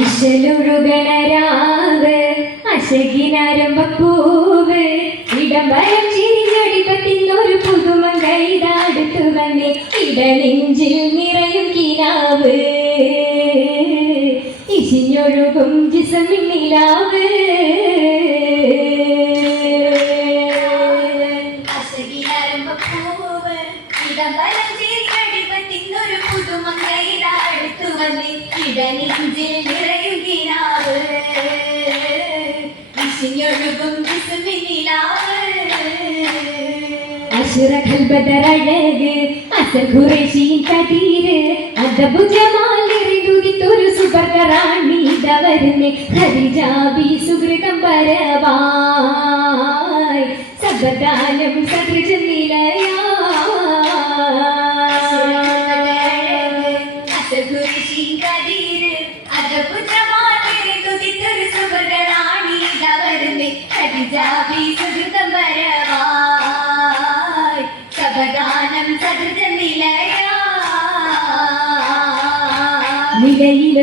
ഇശലൊഴുകണരാവ് അശകിനാരംഭപ്പൂവ് ഇടംബരം ചിരിഞ്ഞടിപ്പത്തിന്നൊരു പുതുമം വന്നേ ഇടനെഞ്ചിൽ നിറയും കിനാവ്. ഇശിഞ്ഞൊഴുകും ചേർക്കടിപ്പത്തിന്നൊരു വന്ന് ഇടനെഞ്ചിൽ നിറയും അസുരഖൽ ബദറഴക് അസഖുറേശിൻ കതീര് അദബു ജമാൽ നിറയുദിത്തൊരു സുബർഗറാണി ദവരുന്നേ ഹരിജാബി സുഹൃതം പരവായ് സബദാനം സദൃജ നിലയാ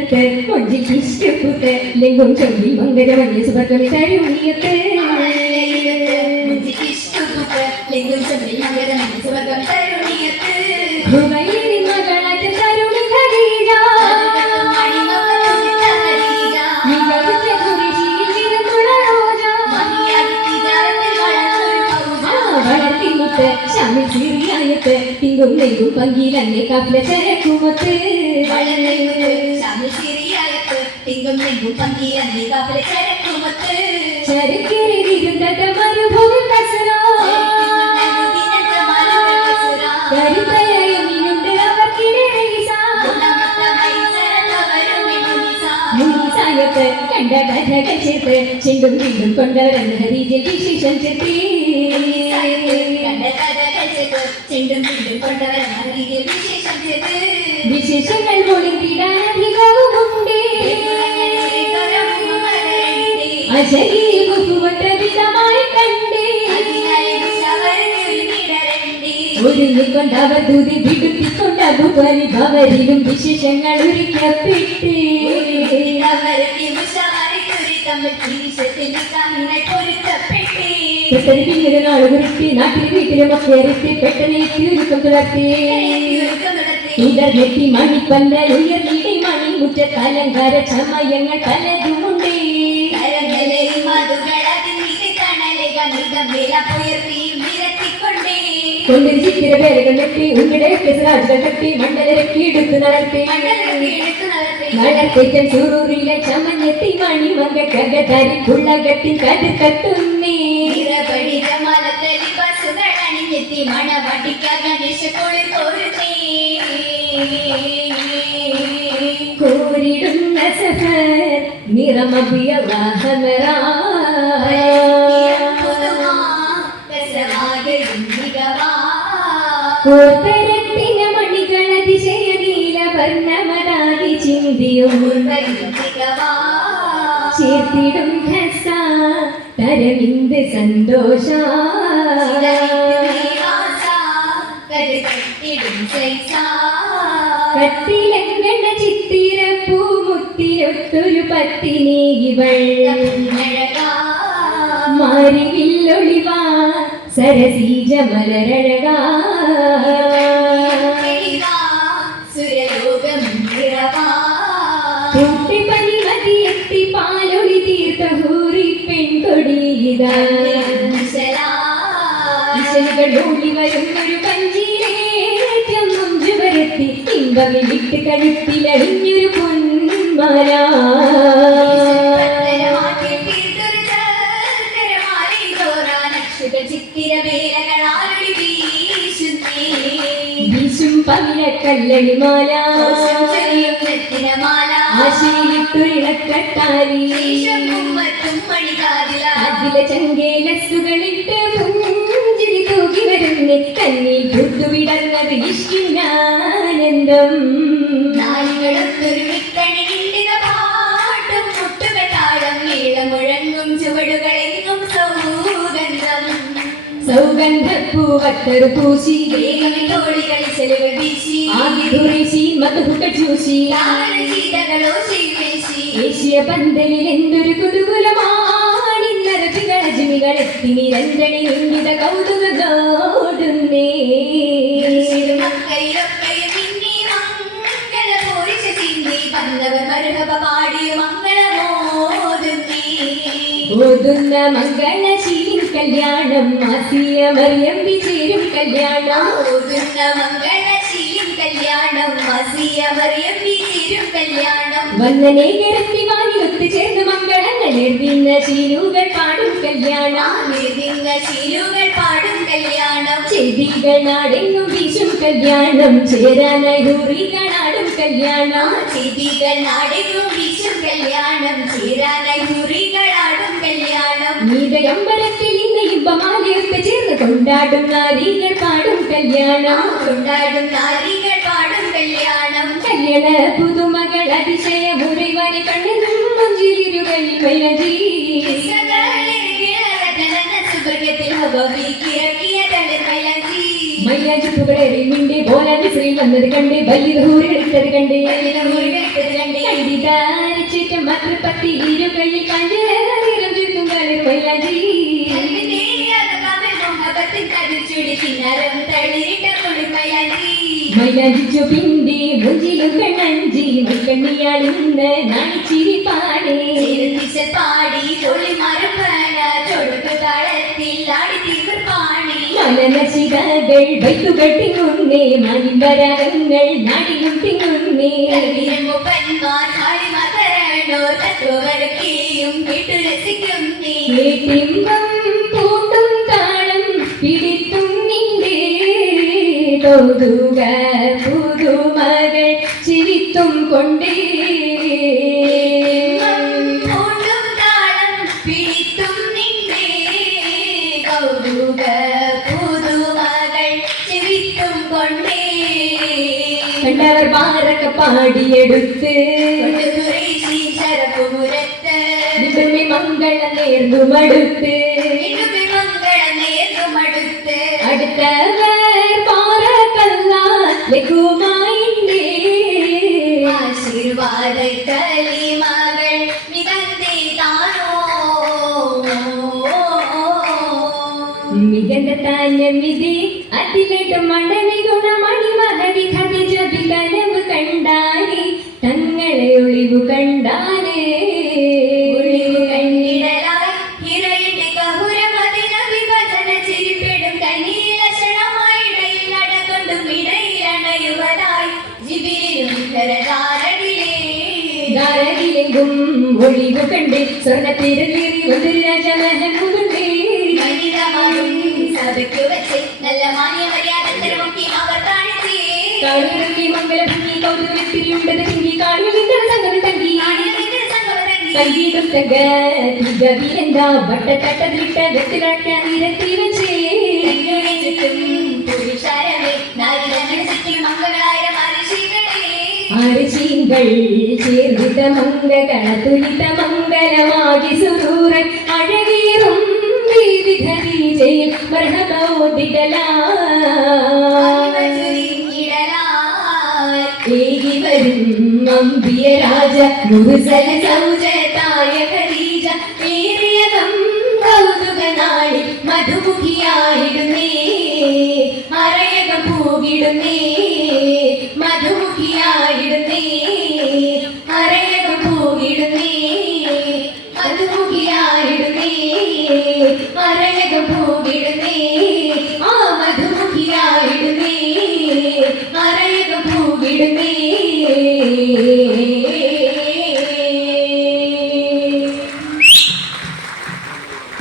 നിലയിലത്ത് കൊഞ്ചി ഇഷ്ടപ്പെട്ട് ലിംഗം ചൊല്ലി മങ്കര വന്യ സുബർഗമി തരുണിയത്ത് ഹുമൈലിൻ മകളാറ്റ് തരുണി ഖദീജ മികവുറ്റ ഖുറൈശിയിൽ വിരുന്നുള്ള റോജ വളർത്തിമുത്ത് കപ്പിലെ സിറിയായത്ത് തിങ്കും നെയ്യും പങ്കിലന്നെ കപ്പില ചരക്കുമത്ത്. ചരക്കേറിയിരുന്നത് മരുഭൂമി മുനിസായത്ത് കണ്ട കഥ ചേർത്ത് ചെണ്ടും വീണ്ടും കൊണ്ടവരെന്ന് ഹരീതിൽ വിശേഷം ചെത്തി. അശരീ കുസുമത്ര വിധമായി കണ്ടേ വിടുത്തിക്കൊണ്ടതു പരിഭവരിലും വിശേഷങ്ങൾ ഒരുക്കപ്പെട്ടേ നാട്ടിൽ വീട്ടിലും ഒക്കെ ഇറക്കി പെട്ടെന്ന് മണിപ്പന്തൽ ഉയർന്നിടെ മണിമുറ്റത്ത് അലങ്കാര கொஞ்சி திருவேர்கள் நெற்றி உன்னிடை பிசுராஜ்கள் கட்டி மண்டலருக்கு இடுத்து நடத்தி நடத்தேச்சன் சூரூரில சமஞ்சத்தி மணி வங்க ககதாரி புள்ள கட்டி கது கட்டுன்னே கோரிடும் நசக நிறமபிய வாகனரா. കോത്തരത്തിന മണികൾ അതിശയ നീലവർണമതാകി ചിന്തിയും ചേർത്തിടും ഹസ തരവിന്ത് സന്തോഷ. കത്തിലങ്കണ ചിത്തിര പൂമുത്തിരൊത്തൊരു പത്തിനീ വെള്ളം മാരിവില്ലൊളിവാ സരസീജ മലരഴകാ തൂട്ടി പനിമതി എത്തി പാലൊളി തീർത്ത ഹൂറി വരുന്നൊരു പഞ്ചിയിലേറ്റം മുഞ്ചു വരത്തി. ഇമ്പമിലിട്ട് കഴുത്തിലടിഞ്ഞൊരു പൊന്മാല വീശും പവിഴ കല്ലടിമാല ആശയിട്ടൊരിളക്കട്ടാരി അതിലെ ചങ്കേലസുകളിട്ട് പുഞ്ചിരി തൂക്കി വരുന്നേ. കണ്ണിൽ പുത്തുവിടന്നത് ഇഷ്ടിനാനന്ദം സൗഗന്ധപ്പൂവത്തറു പൂശി. വേഗമിതോളികളിൽ ചെലവ് വീശി. ആകെ ദുരേശി മധുഹുട്ട ചൂശി. താരശീലകളോ ശീവേശി ഏഷ്യ പന്തലിൽ എന്തൊരു കുതൂകുലമാണിന്നരജുകള ജിമികളെത്തി നിരന്തണി ഇംഗിത കൗതുകോടുന്നേ മംഗളമോതുന്നേ. മംഗളശീലിൻ കല്യാണം മാസിയ മറിയം ചേരും കല്യാണം. ഓതുന്ന മംഗളശീലും കല്യാണം മാസിയ മറിയം ചേരും കല്യാണം വന്ദനെ നിരത്തി വാനി ഒത്തുചേർന്ന് മംഗളങ്ങൾ എഴുതിന്ന ശീലുകൾ പാടും കല്യാണം. നിർവിന്ന ശീലുകൾ പാടും കല്യാണം. ചെടികൾ നാടെങ്ങും വീശും കല്യാണം. ചേരാനായി ഹൂറികളാടും കല്യാണം ചെയ്തികൾ നാടെങ്ങും വീശും കല്യാണം ചേരാനായി മുറികളാടും കല്യാണം. നീതയമ്പലത്തിൽ ഇന്ന് ഇമ്പമാലയൊത്ത് ചേർന്ന് കൊണ്ടാടും നാരികൾ പാടും കല്യാണം. കൊണ്ടാടും നാരികൾ പാടും കല്യാണം. കല്യാണ പുതുമകൾ അതിശയ മുറിവനെ കണ്ണെന്നും തളിർമലജി മൈലാജി മിണ്ടി പോലാജി ശ്രീ വന്നത് കണ്ടേ വലിയ ഹൂരെടുത്തത് കണ്ടേ. കൈതിതാരച്ചേറ്റം മാതൃപത്തി ഇരു കയ്യിൽ കഞ്ചേരം ചുറ്റും കളിർ മൈലാജി മൈലാജിച്ചു പിണ്ടി മുഞ്ചിലും കണ്ണഞ്ചി കണ്ണിയാളിന്ന് നാണിച്ചിരി പാടേ. പാടി തൊളി മറുപന ചൊടുക്കു താളത്തിൽ ആടി തീവർ പാണി മനനശിതകൾ വൈത്തുകൾ തിങ്ങുന്നേ മാനിമ്പരങ്ങൾ നടിയും തിങ്ങുന്നേ ഏട്ടിമ്പം പൂട്ടും താളം പിടിത്തും നിന്റെ കൗതുക പുതുമകൾ ചിരിത്തും കൊണ്ടേ പാടിയെടുത്ത് മംഗള നേർന്നു മടുത്ത് അടുത്തവർ പാറക്കല്ല ലഘുമായിണ്ടേ ആശീർവാദ കലിമകൾ മികന്തേ താനോ മികந்த താലമിതി അതിലിട്ട് മണവി ഗുണമണി ധാരയിലെങ്കും ഒളിവു കണ്ട് സ്വർണത്തിരലേറി ഒരു രാജമഹമുണ്ടേ സഭയ്ക്കു വെച്ച് നല്ല മാന്യ മര്യാദത്തരമൊക്കെ അവർ കാണിച്ചേ കാണിറക്കി മംഗലഭംഗി കൗതുകത്തിലുണ്ടത് തിങ്കി കാണിലിന്റെ സംഗതി തങ്കി കാണിയതിന്റെ സംഗമതങ്ങി സംഗീതം തക തികവിലെന്താ വട്ടത്തട്ടതിലിട്ട വെത്തിലാക്കാൻ നിരത്തി വെച്ചേ ചുറ്റും ആരിശീങ്കൾ ചേർന്നിത മംഗള തുലിത മംഗലമാകി സുരൂരൻ അഴകീറും വിവിധ മർഹബോദിടലാ ഏകി വരും അമ്പിയ രാജ മുറുസല സൗജത്തായ ഖദീജ ഏറിയതും കൗതുക നാളിൽ മധുമുഖിയായിടുന്നേ അറയകം പൂകിടുന്നേ മധുമുഖിയായിടുന്നേ അറയകം പൂകിടുന്നേ